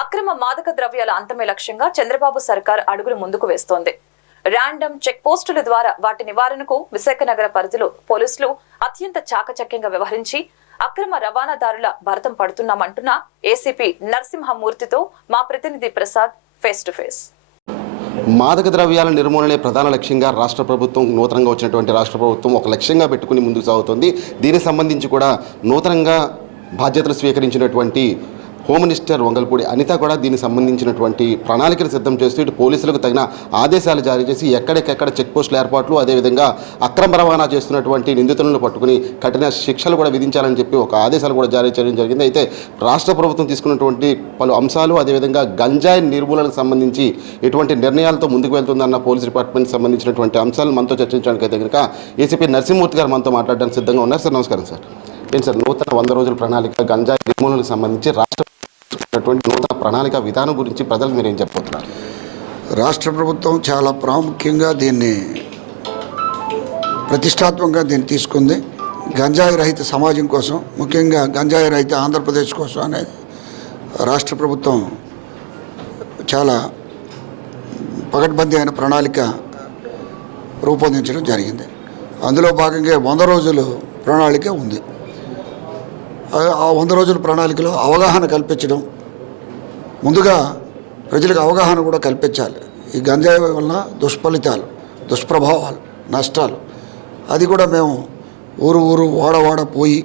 అక్రమ మాదక ద్రవ్యాల అంతమే లక్ష్యంగా చంద్రబాబు సర్కార్ అడుగులు ముందుకు వేస్తోంది. ర్యాండమ్ చెక్ పోస్టుల ద్వారా వాటి నివారణకు విశాఖ నగర పరిధిలో పోలీసులు అత్యంత చాకచక్యంగా వ్యవహరించి అక్రమ రవాణాదారుల భరతం పడుతున్నామంటున్న ఏసీపీ నరసింహమూర్తితో మా ప్రతినిధి ప్రసాద్ ఫేస్ టు ఫేస్. మాదక ద్రవ్యాల నిర్మూలనే ప్రధాన లక్ష్యంగా రాష్ట్ర ప్రభుత్వం నూతనంగా వచ్చినటువంటి రాష్ట్ర ప్రభుత్వం ఒక లక్ష్యంగా పెట్టుకుని ముందుకు సాగుతోంది. దీనికి సంబంధించి కూడా నూతనంగా బాధ్యతలు స్వీకరించినటువంటి హోమ్ మినిస్టర్ వంగల్పూడి అనిత కూడా దీనికి సంబంధించినటువంటి ప్రణాళికలు సిద్ధం చేస్తూ ఇటు పోలీసులకు తగిన ఆదేశాలు జారీ చేసి ఎక్కడికెక్కడ చెక్ పోస్టుల ఏర్పాట్లు, అదేవిధంగా అక్రమ రవాణా చేస్తున్నటువంటి నిందితులను పట్టుకుని కఠిన శిక్షలు కూడా విధించాలని చెప్పి ఒక ఆదేశాలు కూడా జారీ చేయడం జరిగింది. అయితే రాష్ట్ర ప్రభుత్వం తీసుకున్నటువంటి పలు అంశాలు, అదేవిధంగా గంజాయి నిర్మూలనకు సంబంధించి ఎటువంటి నిర్ణయాలతో ముందుకు వెళ్తుందన్న పోలీస్ డిపార్ట్మెంట్కి సంబంధించినటువంటి అంశాలు మనతో చర్చించడానికి అయితే కనుక ఏసీపీ నరసింహమూర్తి గారు మనతో మాట్లాడడానికి సిద్ధంగా ఉన్నారు. సార్ నమస్కారం. సార్ ఏంటి సార్ నూతన 100 రోజుల ప్రణాళిక గంజాయి నిర్మూలనకు సంబంధించి రాష్ట్ర నూతన ప్రణాళిక విధానం గురించి ప్రజలకు మీరు ఏం చెప్పబోతున్నారు? రాష్ట్ర ప్రభుత్వం చాలా ప్రాముఖ్యంగా దీన్ని ప్రతిష్టాత్మకంగా దీన్ని తీసుకుంది. గంజాయి రహిత సమాజం కోసం, ముఖ్యంగా గంజాయి రహిత ఆంధ్రప్రదేశ్ కోసం అనేది రాష్ట్ర ప్రభుత్వం చాలా పకడ్బందీ అయిన ప్రణాళిక రూపొందించడం జరిగింది. అందులో భాగంగా 100 రోజుల ప్రణాళిక ఉంది. ఆ 100 రోజుల ప్రణాళికలో అవగాహన కల్పించడం, ముందుగా ప్రజలకు అవగాహన కూడా కల్పించాలి. ఈ గంజాయి వలన దుష్ఫలితాలు, దుష్ప్రభావాలు, నష్టాలు అది కూడా మేము ఊరు వాడ పోయి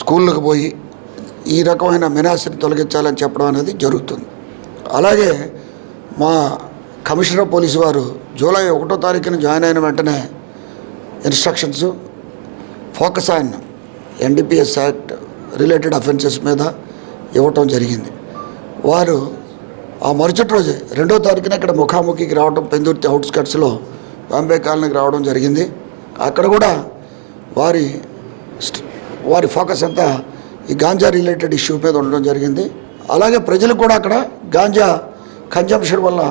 స్కూళ్ళకు పోయి ఈ రకమైన మెనాసిని తొలగించాలని చెప్పడం అనేది జరుగుతుంది. అలాగే మా కమిషనర్ పోలీసు వారు జూలై 1వ తారీఖున జాయిన్ అయిన వెంటనే instructions focus on NDPS act related offences మీద ఇవ్వటం జరిగింది. వారు ఆ మరుసటి రోజే 2వ తారీఖున ఇక్కడ ముఖాముఖికి రావడం, పెందుర్తి అవుట్స్కట్స్లో బాంబే కాలనీకి రావడం జరిగింది. అక్కడ కూడా వారి ఫోకస్ అంతా ఈ గాంజా రిలేటెడ్ ఇష్యూ మీద ఉండడం జరిగింది. అలాగే ప్రజలు కూడా అక్కడ గాంజా కన్జంప్షన్ వల్ల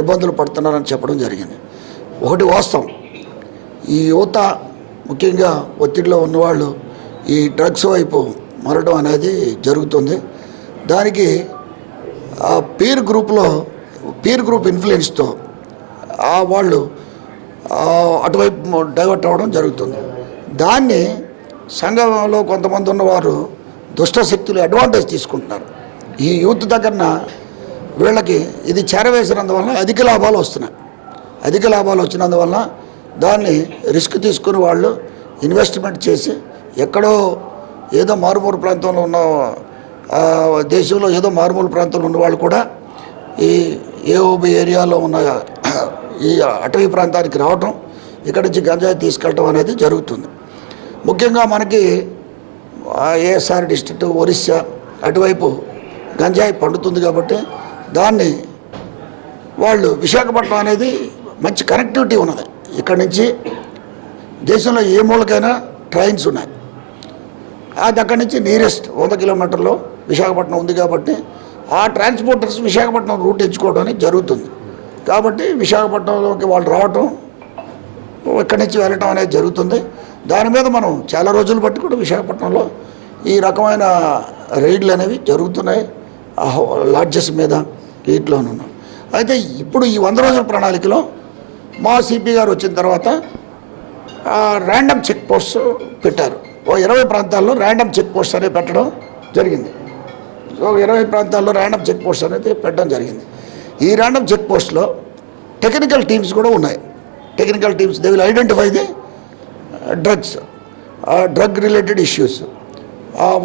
ఇబ్బందులు పడుతున్నారని చెప్పడం జరిగింది. ఒకటి వాస్తవం, ఈ యువత ముఖ్యంగా ఒత్తిడిలో ఉన్నవాళ్ళు ఈ డ్రగ్స్ వైపు మరడం అనేది జరుగుతుంది. దానికి ఆ పీర్ గ్రూప్ ఇన్ఫ్లుయెన్స్తో వాళ్ళు అటువైపు డైవర్ట్ అవ్వడం జరుగుతుంది. దాన్ని సంఘంలో కొంతమంది ఉన్నవారు దుష్టశక్తులు అడ్వాంటేజ్ తీసుకుంటున్నారు. ఈ యూత్ దగ్గరన వీళ్ళకి ఇది చేరవేసినందువల్ల అధిక లాభాలు వస్తున్నాయి. అధిక లాభాలు వచ్చినందువల్ల దాన్ని రిస్క్ తీసుకుని వాళ్ళు ఇన్వెస్ట్మెంట్ చేసి ఎక్కడో ఏదో మారుమూల ప్రాంతంలో ఉన్న దేశంలో ఏదో మారుమూల ప్రాంతంలో ఉన్న వాళ్ళు కూడా ఈ ఏఓబి ఏరియాలో ఉన్న ఈ అటవీ ప్రాంతానికి రావటం, ఇక్కడి నుంచి గంజాయి తీసుకెళ్ళటం అనేది జరుగుతుంది. ముఖ్యంగా మనకి ఏఎస్ఆర్ డిస్ట్రిక్ట్, ఒరిస్సా అటువైపు గంజాయి పండుతుంది కాబట్టి దాన్ని వాళ్ళు విశాఖపట్నం అనేది మంచి కనెక్టివిటీ ఉన్నది. ఇక్కడి నుంచి దేశంలో ఏ మూలకైనా ట్రైన్స్ ఉన్నాయి. అది అక్కడి నుంచి నియరెస్ట్ 100 కిలోమీటర్లో విశాఖపట్నం ఉంది కాబట్టి ఆ ట్రాన్స్పోర్టర్స్ విశాఖపట్నం రూట్ ఎంచుకోవడం అనేది జరుగుతుంది. కాబట్టి విశాఖపట్నంలోకి వాళ్ళు రావటం, ఇక్కడి నుంచి వెళ్ళటం అనేది జరుగుతుంది. దాని మీద మనం చాలా రోజులు బట్టి కూడా విశాఖపట్నంలో ఈ రకమైన రైడ్లు అనేవి జరుగుతున్నాయి. లాడ్జెస్ మీద వీటిలోనూ. అయితే ఇప్పుడు ఈ 100 రోజుల ప్రణాళికలో మా సిపి గారు వచ్చిన తర్వాత ర్యాండమ్ చెక్ పోస్ట్ పెట్టారు. 20 ప్రాంతాల్లో ర్యాండమ్ చెక్ పోస్ట్ అనేది పెట్టడం జరిగింది. 20 ప్రాంతాల్లో ర్యాండమ్ చెక్ పోస్ట్ అనేది పెట్టడం జరిగింది. ఈ ర్యాండమ్ చెక్ పోస్ట్లో టెక్నికల్ టీమ్స్ కూడా ఉన్నాయి. Technical teams they will identify the drug related issues.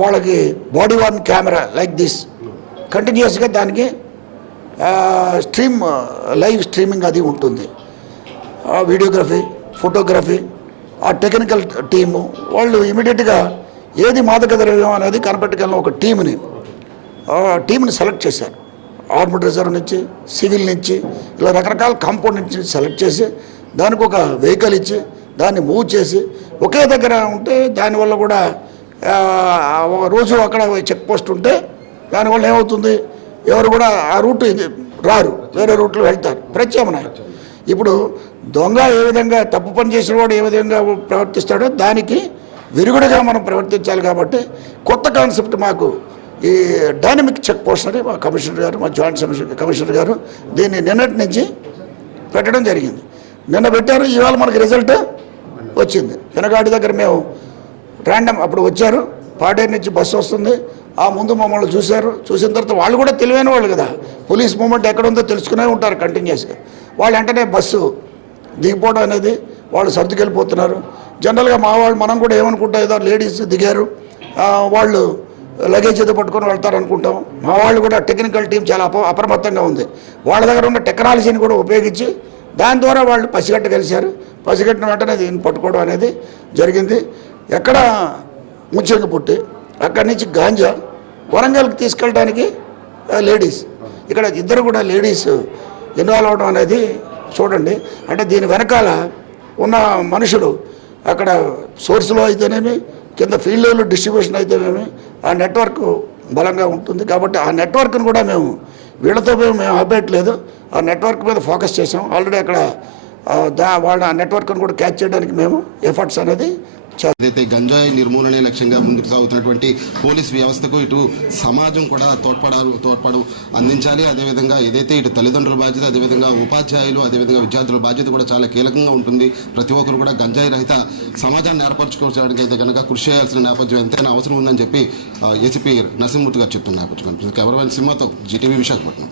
వాళ్ళకి body worn camera like this కంటిన్యూస్గా దానికి లైవ్ స్ట్రీమింగ్ అది ఉంటుంది. వీడియోగ్రఫీ, ఫోటోగ్రఫీ, ఆ టెక్నికల్ టీము వాళ్ళు ఇమీడియట్గా ఏది మాదక ద్రవ్యం అనేది కనిపెట్టగలిగిన ఒక టీంని సెలెక్ట్ చేశారు. ఆర్మ్డ్ రిజర్వ్ నుంచి, సివిల్ నుంచి, ఇలా రకరకాల కాంపౌండ్ నుంచి సెలెక్ట్ చేసి దానికి ఒక వెహికల్ ఇచ్చి దాన్ని మూవ్ చేసి ఒకే దగ్గర ఉంటే దానివల్ల కూడా రోజు అక్కడ చెక్ పోస్ట్ ఉంటే దానివల్ల ఏమవుతుంది, ఎవరు కూడా ఆ రూట్ రారు, వేరే రూట్లో వెళ్తారు. ప్రత్యామ్నాయం ఇప్పుడు దొంగ ఏ విధంగా తప్పు పని చేసిన వాడు ఏ విధంగా ప్రవర్తిస్తాడో దానికి విరుగుడుగా మనం ప్రవర్తించాలి. కాబట్టి కొత్త కాన్సెప్ట్ మాకు ఈ డైనమిక్ చెక్ పోస్ట్ అని మా కమిషనర్ గారు, మా జాయింట్ కమిషనర్ గారు దీన్ని నిన్నటి నుంచి పెట్టడం జరిగింది. నిన్న పెట్టారు, ఇవాళ మనకి రిజల్ట్ వచ్చింది. వెనగాడి దగ్గర మేము ర్యాండమ్ అప్పుడు వచ్చారు, పాడేరు నుంచి బస్సు వస్తుంది, ఆ ముందు మమ్మల్ని చూశారు. చూసిన తర్వాత వాళ్ళు కూడా తెలివైన వాళ్ళు కదా, పోలీస్ మూమెంట్ ఎక్కడ ఉందో తెలుసుకునే ఉంటారు కంటిన్యూస్గా. వాళ్ళు వెంటనే బస్సు దిగిపోవడం అనేది, వాళ్ళు సర్దుకెళ్ళిపోతున్నారు. జనరల్గా మా వాళ్ళు మనం కూడా ఏమనుకుంటాం, ఏదో లేడీస్ దిగారు, వాళ్ళు లగేజ్ ఏదో పట్టుకొని వెళ్తారు అనుకుంటాం. మా వాళ్ళు కూడా టెక్నికల్ టీం చాలా అప్రమత్తంగా ఉంది. వాళ్ళ దగ్గర ఉన్న టెక్నాలజీని కూడా ఉపయోగించి దాని ద్వారా వాళ్ళు పసిగట్టగలిశారు. పసిగట్టిన వెంటనే దీన్ని పట్టుకోవడం అనేది జరిగింది. ఎక్కడ ముఖ్యంగా పుట్టి అక్కడి నుంచి గాంజా వరంగల్కి తీసుకెళ్ళడానికి లేడీస్, ఇక్కడ ఇద్దరు కూడా లేడీస్ ఇన్వాల్వ్ అవడం అనేది చూడండి. అంటే దీని వెనకాల ఉన్న మనుషులు అక్కడ సోర్స్లో అయితేనేమి, కింద ఫీల్డ్ లెవెల్ డిస్ట్రిబ్యూషన్ అయితేనేమి ఆ నెట్వర్క్ బలంగా ఉంటుంది. కాబట్టి ఆ నెట్వర్క్ను కూడా మేము వీళ్ళతో మేము ఆపేయట్లేదు, ఆ నెట్వర్క్ మీద ఫోకస్ చేసాం. ఆల్రెడీ అక్కడ వాళ్ళ నెట్వర్క్ను కూడా క్యాచ్ చేయడానికి మేము ఎఫర్ట్స్ అనేది ఏదైతే గంజాయి నిర్మూలనే లక్ష్యంగా ముందుకు సాగుతున్నటువంటి పోలీస్ వ్యవస్థకు ఇటు సమాజం కూడా తోడ్పడు అందించాలి. అదేవిధంగా ఏదైతే ఇటు తల్లిదండ్రుల బాధ్యత, అదేవిధంగా ఉపాధ్యాయులు, అదేవిధంగా విద్యార్థుల బాధ్యత కూడా చాలా కీలకంగా ఉంటుంది. ప్రతి ఒక్కరు కూడా గంజాయి రహిత సమాజాన్ని ఏర్పరచుకోవడానికి అయితే కనుక కృషి చేయాల్సిన నేపథ్యం ఎంతైనా అవసరం ఉందని చెప్పి ఏసీపీ నరసింహమూర్తి గారు చెప్తున్న నేపథ్యం. కెమెరామెన్ సింహతో జీటీవీ విశాఖపట్నం.